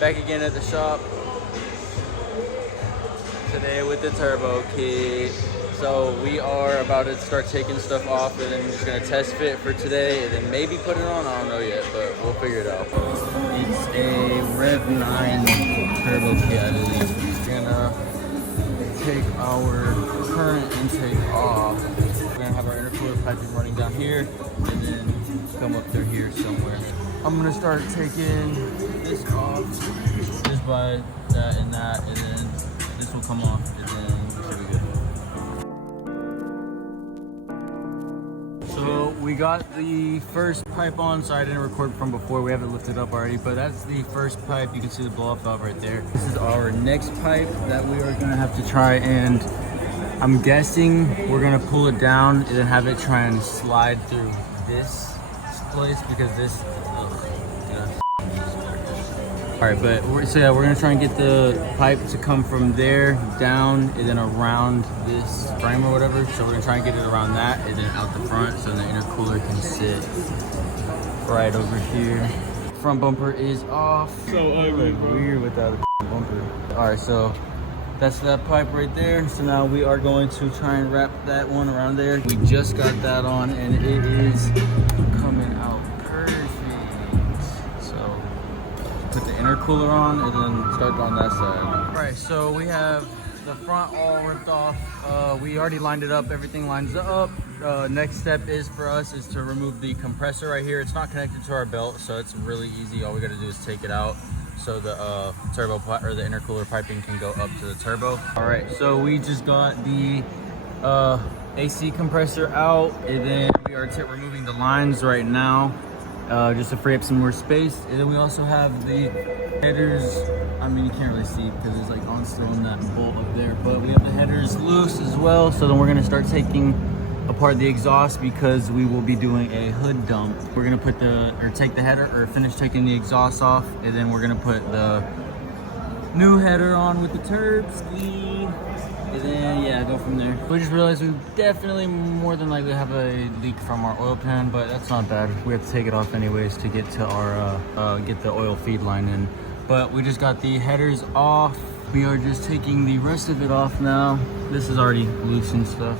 Back again at the shop today with the turbo kit. So we are about to start taking stuff off, and then we're just gonna test fit for today, and then maybe put it on. I don't know yet, but we'll figure it out. It's a Rev 9 turbo kit, I believe. We're gonna take our current intake off. We're gonna have our intercooler piping running down here, and then come up through here somewhere. I'm gonna start taking this off, just by that, and then this will come off, and then we should be good. So we got the first pipe on, so I didn't record from before. We have it lifted up already, but that's the first pipe. You can see the blow off valve right there. This is our next pipe that we are gonna have to try, and I'm guessing we're gonna pull it down and then have it try and slide through this place, because this, all right, but we're gonna try and get the pipe to come from there down and then around this frame or whatever. So we're gonna try and get it around that and then out the front, so the intercooler can sit right over here. Front bumper is off. So ugly, bro. Weird without a bumper. All right, so that's that pipe right there. So now we are going to try and wrap that one around there. We just got that on, and it is coming out perfect. So put the intercooler on and then start on that side. All right, so we have the front all ripped off. We already lined it up, everything lines up. Next step is for us is to remove the compressor right here. It's not connected to our belt, so it's really easy. All we gotta do is take it out, so the turbo or the intercooler piping can go up to the turbo. All right, so we just got the AC compressor out, and then we are removing the lines right now, just to free up some more space. And then we also have the headers. I mean, you can't really see because it's like still in that bolt up there, but we have the headers loose as well. So then we're gonna start taking apart the exhaust, because we will be doing a hood dump. We're gonna take the header, or finish taking the exhaust off, and then we're gonna put the new header on with the turbs, and then yeah, go from there. We just realized we definitely more than likely have a leak from our oil pan, but that's not bad. We have to take it off anyways to get to our get the oil feed line in. But we just got the headers off. We are just taking the rest of it off now. This is already loose and stuff.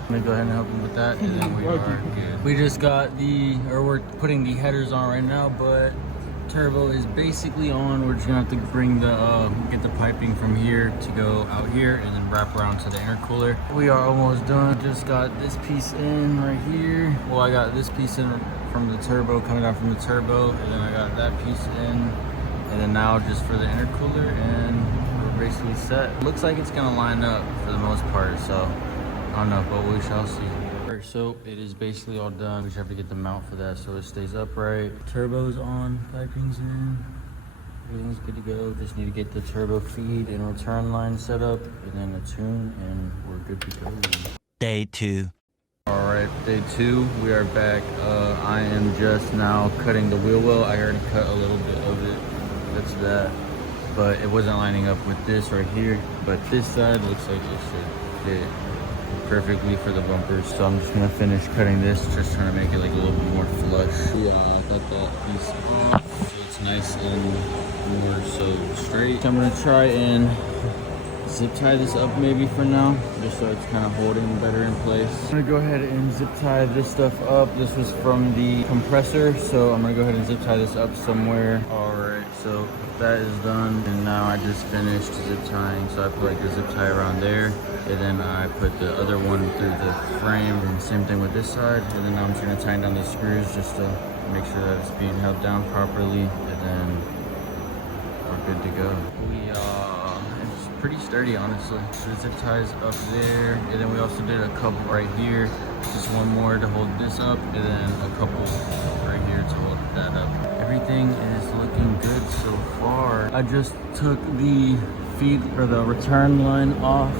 I'm gonna go ahead and help him with that, and then we are good. We just got we're putting the headers on right now, but turbo is basically on. We're just gonna have to bring get the piping from here to go out here, and then wrap around to the intercooler. We are almost done. Just got this piece in right here. Well, I got this piece in from the turbo, coming down from the turbo, and then I got that piece in, and then now just for the intercooler, and we're basically set. Looks like it's gonna line up for the most part, so I don't know, but we shall see. Alright, so it is basically all done. We just have to get the mount for that so it stays upright. Turbo's on, piping's in, everything's good to go. Just need to get the turbo feed and return line set up, and then a tune, and we're good to go. Day 2. Alright, day 2, we are back. I am just now cutting the wheel well. I already cut a little bit of it. That's that. But it wasn't lining up with this right here. But this side looks like it should fit perfectly for the bumpers. So I'm just gonna finish cutting this, just trying to make it like a little bit more flush. Yeah, I got that piece off, so it's nice and more so straight. So I'm gonna try and zip tie this up maybe for now, just so it's kind of holding better in place. I'm gonna go ahead and zip tie this stuff up. This was from the compressor, so I'm gonna go ahead and zip tie this up somewhere. All right, so that is done, and now I just finished zip tying. So I put like a zip tie around there, and then I put the other one through the frame, and same thing with this side. And then now I'm just gonna tighten down these screws just to make sure that it's being held down properly, and then we're good to go. It's pretty sturdy, honestly. So the zip ties up there, and then we also did a couple right here. Just one more to hold this up, and then a couple right here to hold that up. Everything is looking good so far. I just took the feed or the return line off,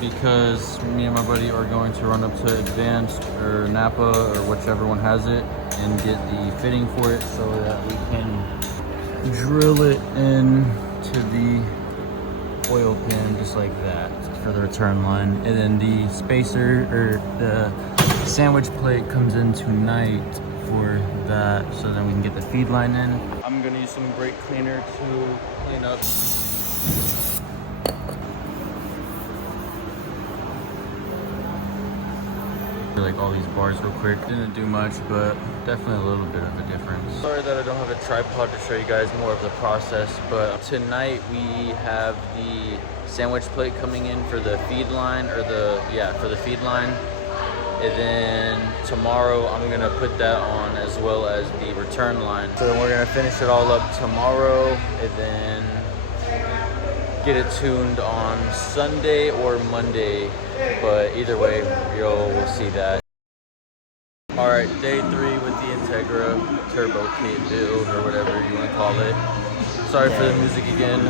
because me and my buddy are going to run up to Advanced or Napa or whichever one has it and get the fitting for it, so that we can drill it into the oil pan just like that for the return line. And then the spacer or the sandwich plate comes in tonight for that, so then we can get the feed line in. I'm gonna use some brake cleaner to like all these bars real quick. Didn't do much, but definitely a little bit of a difference. Sorry that I don't have a tripod to show you guys more of the process, but tonight we have the sandwich plate coming in for the feed line, or for the feed line. And then tomorrow I'm gonna put that on, as well as the return line. So then we're gonna finish it all up tomorrow, and then get it tuned on Sunday or Monday. But either way, we'll see that. All right, day 3 with the Integra turbo kit build, or whatever you want to call it. Sorry for the music again,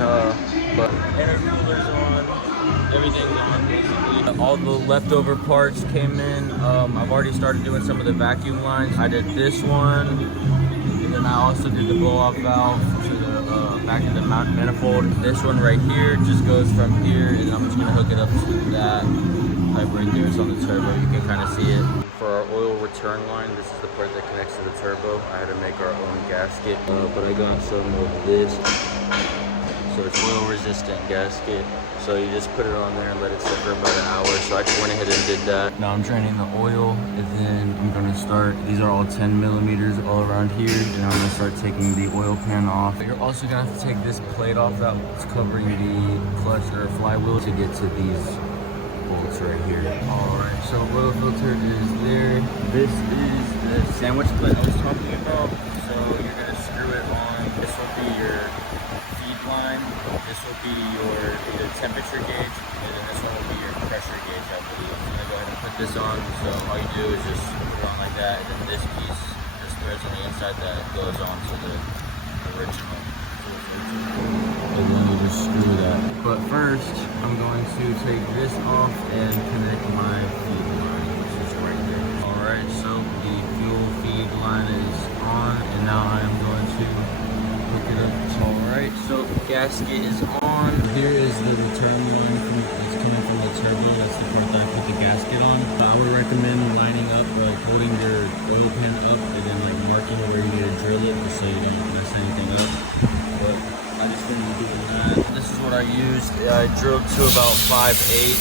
but intercooler's on, everything's on basically. All the leftover parts came in. I've already started doing some of the vacuum lines. I did this one, and then I also did the blow-off valve to the back of the manifold. This one right here just goes from here, and I'm just gonna hook it up to that pipe right there. It's on the turbo. You can kind of see it. For our oil return line, this is the part that connects to the turbo. I had to make our own gasket, but I got some of this. So it's oil resistant gasket. So you just put it on there and let it sit for about an hour. So I just went ahead and did that. Now I'm draining the oil, and then I'm gonna start, these are all 10 millimeters all around here, and I'm gonna start taking the oil pan off. But you're also gonna have to take this plate off that's covering the clutch or flywheel to get to these bolts right here. All right, so oil filter is there. This is the sandwich plate I was talking about. So you're gonna screw it on. This will be your feed line. This will be your either temperature gauge, and then this one will be your pressure gauge, I believe. I'm gonna go ahead and put this on. So all you do is just put it on like that, and then this piece, this threads on the inside that goes on to the original. And then you just screw that. But first, I'm going to take this off and connect my feed line, which is right there. All right, so the fuel feed line is on, and now I am going to hook it up. All right, so gasket is on. Here is the return line that's coming from the turbo. That's the part that I put the gasket on. I would recommend lining up, like holding your oil pan up, and then like marking where you need to drill it, just so you don't mess anything up. But I just didn't do that. This is what I used. I drilled to about 5/8.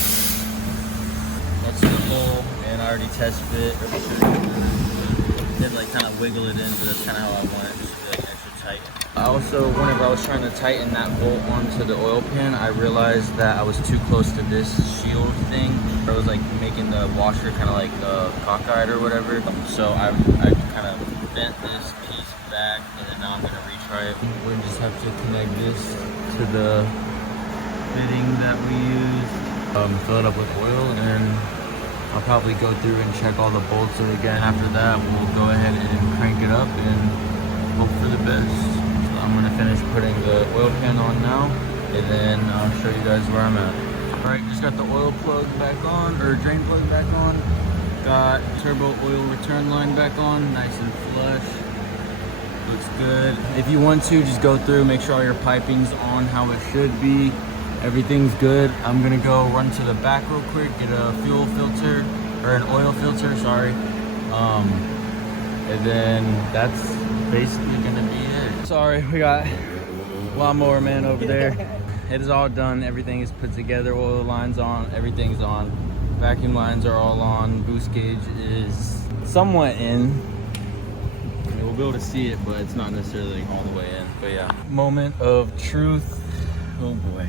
That's the hole, and I already test fit. Then like kind of wiggle it in, but that's kind of how I want it, just to be like extra tight. I also, whenever I was trying to tighten that bolt onto the oil pan, I realized that I was too close to this shield thing. I was like making the washer kind of like cockeyed or whatever. So I kind of bent this piece back, and then now I'm gonna retry it. We just have to connect this to the fitting that we use. Fill it up with oil, and I'll probably go through and check all the bolts, and again after that we'll go ahead and crank it up and hope for the best. So I'm gonna finish putting the oil pan on now, and then I'll show you guys where I'm at. All right, just got the oil plug back on, or drain plug back on. Got turbo oil return line back on, nice and flush. Looks good. If you want to, just go through, make sure all your piping's on how it should be. Everything's good. I'm gonna go run to the back real quick, get a fuel filter, or an oil filter, sorry. And then that's basically gonna be it. Sorry, we got lawnmower man over there. It is all done, everything is put together, oil lines on, everything's on. Vacuum lines are all on, boost gauge is somewhat in. We'll be able to see it, but it's not necessarily all the way in. But yeah, moment of truth. Oh boy.